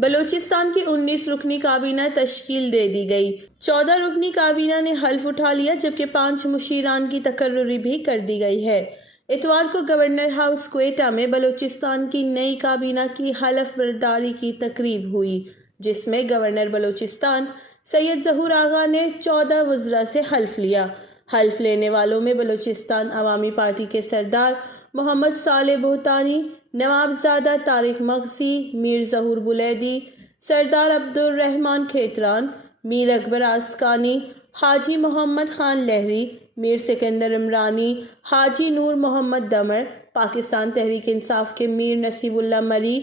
بلوچستان کی 19 رکنی کابینہ تشکیل دے دی گئی۔ 14 رکنی کابینہ نے حلف اٹھا لیا جبکہ 5 مشیران کی تقرری بھی کر دی گئی ہے۔ اتوار کو گورنر ہاؤس کوئٹہ میں بلوچستان کی نئی کابینہ کی حلف برداری کی تقریب ہوئی، جس میں گورنر بلوچستان سید ظہور آغا نے 14 وزراء سے حلف لیا۔ حلف لینے والوں میں بلوچستان عوامی پارٹی کے سردار محمد صالح بہتانی، نوابزادہ طارق مغزی، میر ظہور بلیدی، سردار عبدالرحمن کھیتران، میر اکبر آسکانی، حاجی محمد خان لہری، میر سکندر عمرانی، حاجی نور محمد دمر، پاکستان تحریک انصاف کے میر نصیب اللہ مری،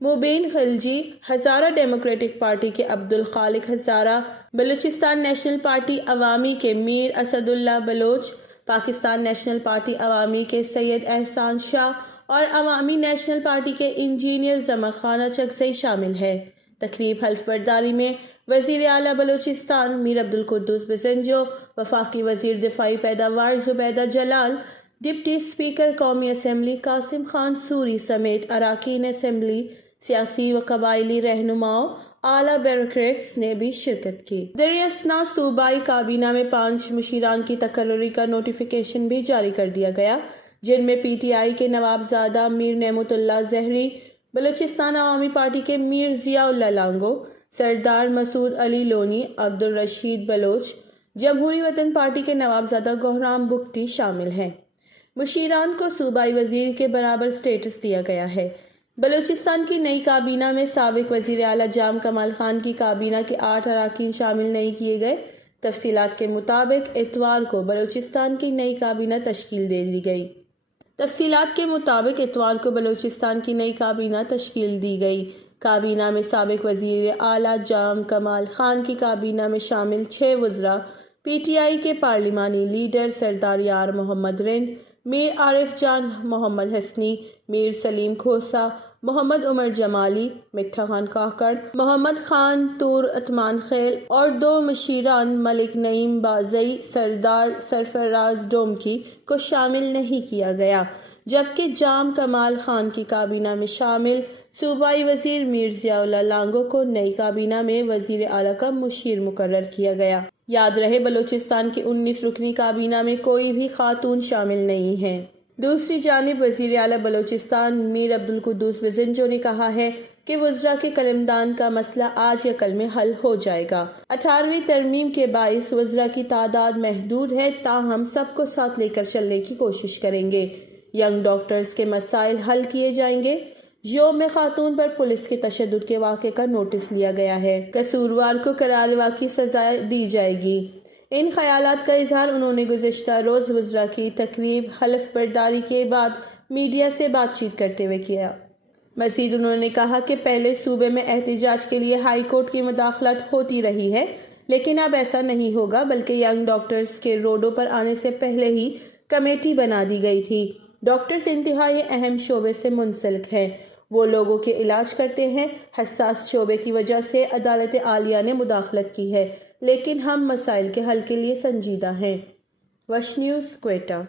مبین خلجی، ہزارہ ڈیموکریٹک پارٹی کے عبدالخالق ہزارہ، بلوچستان نیشنل پارٹی عوامی کے میر اسد اللہ بلوچ، پاکستان نیشنل پارٹی عوامی کے سید احسان شاہ اور عوامی نیشنل پارٹی کے انجینئر زمر خانہ چکزئی شامل ہے۔ تقریب حلف برداری میں وزیر اعلیٰ بلوچستان میر عبدالقدوس بزنجو، وفاقی وزیر دفاعی پیداوار زبیدہ جلال، ڈپٹی اسپیکر قومی اسمبلی قاسم خان سوری سمیت اراکین اسمبلی، سیاسی و قبائلی رہنماؤں، اعلیٰ بیوروکریٹس نے بھی شرکت کی۔ در اثنا صوبائی کابینہ میں 5 مشیران کی تقرری کا نوٹیفیکیشن بھی جاری کر دیا گیا، جن میں پی ٹی آئی کے نوابزادہ میر نعمت اللہ زہری، بلوچستان عوامی پارٹی کے میر ضیاء اللہ لانگو، سردار مسعود علی لونی، عبدالرشید بلوچ، جمہوری وطن پارٹی کے نوابزادہ گوہرام بگٹی شامل ہیں۔ مشیران کو صوبائی وزیر کے برابر سٹیٹس دیا گیا ہے۔ بلوچستان کی نئی کابینہ میں سابق وزیر اعلیٰ جام کمال خان کی کابینہ کے 8 اراکین شامل نہیں کیے گئے۔ تفصیلات کے مطابق اتوار کو بلوچستان کی نئی کابینہ تشکیل دے دی گئی۔ کابینہ میں سابق وزیر اعلیٰ جام کمال خان کی کابینہ میں شامل 6 وزراء پی ٹی آئی کے پارلیمانی لیڈر سردار یار محمد رند، میر عارف جان محمد حسنی، میر سلیم کھوسہ، محمد عمر جمالی، مٹھا خان کاکڑ، محمد خان طور اتمان خیل اور 2 مشیران ملک نعیم بازئی، سردار سرفراز ڈومکی کو شامل نہیں کیا گیا، جبکہ جام کمال خان کی کابینہ میں شامل صوبائی وزیر میر ضیاء اللہ لانگو کو نئی کابینہ میں وزیر اعلیٰ کا مشیر مقرر کیا گیا۔ یاد رہے بلوچستان کی 19 رکنی کابینہ میں کوئی بھی خاتون شامل نہیں ہیں۔ دوسری جانب وزیر اعلیٰ بلوچستان میر عبدالقدوس بزنجو نے کہا ہے کہ وزراء کے قلمدان کا مسئلہ آج یا کل میں حل ہو جائے گا۔ 18ویں ترمیم کے باعث وزراء کی تعداد محدود ہے، تاہم سب کو ساتھ لے کر چلنے کی کوشش کریں گے۔ ینگ ڈاکٹرز کے مسائل حل کیے جائیں گے۔ یوم خاتون پر پولیس کے تشدد کے واقعے کا نوٹس لیا گیا ہے۔ قصوروار کو کراروی کی سزا دی جائے گی۔ ان خیالات کا اظہار انہوں نے گزشتہ روز وزراء کی تقریب حلف برداری کے بعد میڈیا سے بات چیت کرتے ہوئے کیا۔ مزید انہوں نے کہا کہ پہلے صوبے میں احتجاج کے لیے ہائی کورٹ کی مداخلت ہوتی رہی ہے، لیکن اب ایسا نہیں ہوگا، بلکہ ینگ ڈاکٹرز کے روڈوں پر آنے سے پہلے ہی کمیٹی بنا دی گئی تھی۔ ڈاکٹرز انتہائی اہم شعبے سے منسلک ہیں، وہ لوگوں کے علاج کرتے ہیں۔ حساس شعبے کی وجہ سے عدالت عالیہ نے مداخلت کی ہے، لیکن ہم مسائل کے حل کے لیے سنجیدہ ہیں۔ وش نیوز، کوئٹہ۔